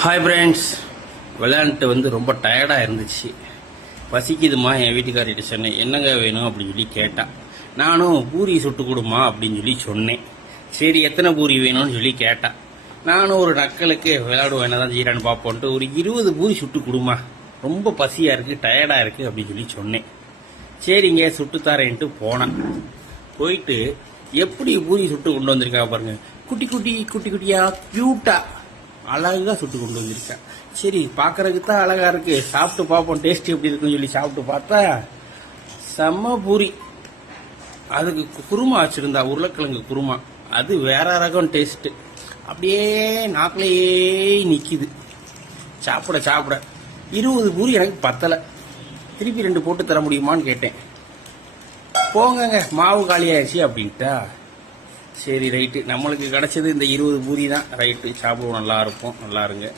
Hi friends, விளையாண்டுட்டு ரொம்ப டயர்டாக இருந்துச்சு. பசிக்குதுமா. என் வீட்டுக்காரிட்ட சொன்னேன், என்னங்க வேணும் அப்படின்னு சொல்லி கேட்டான். நானும் பூரி சுட்டு கொடுமா அப்படின்னு சொல்லி சொன்னேன். சரி, எத்தனை பூரி வேணும்னு சொல்லி கேட்டான். நானும் ஒரு நக்கலுக்கு விளையாடுவோம், என்ன தான் செய்யறான்னு பார்ப்போன்ட்டு ஒரு 20 பூரி சுட்டு கொடுமா, ரொம்ப பசியாக இருக்குது, டயர்டாக இருக்குது அப்படின்னு சொல்லி சொன்னேன். சரிங்க சுட்டுத்தாரேன்ட்டு போனான். போயிட்டு எப்படி பூரி சுட்டு கொண்டு வந்திருக்கா பாருங்க. குட்டி குட்டி குட்டி குட்டியா கியூட்டா அழகா சுட்டு கொண்டு வந்திருக்கேன். சரி, பார்க்கறதுக்கு தான் அழகா இருக்கு, சாப்பிட்டு பார்ப்போம் டேஸ்ட் எப்படி இருக்குன்னு சொல்லி சாப்பிட்டு பார்த்தா செம்ம பூரி. அதுக்கு குருமா வச்சிருந்தா, உருளைக்கிழங்கு குருமா. அது வேற ரகம் டேஸ்ட். அப்படியே நாக்கிலேயே நிக்குது. சாப்பிட சாப்பிட 20 பூரி எனக்கு பத்தலை. திருப்பி 2 போட்டு தர முடியுமான்னு கேட்டேன். போங்கங்க, மாவு காலியாயிடுச்சு அப்படின்ட்டா. சரி ரைட்டு, நம்மளுக்கு கிடைச்சது இந்த 20 பூரி தான். ரைட்டு, சாப்பிடுவோம், நல்லா இருப்போம், நல்லா இருங்க.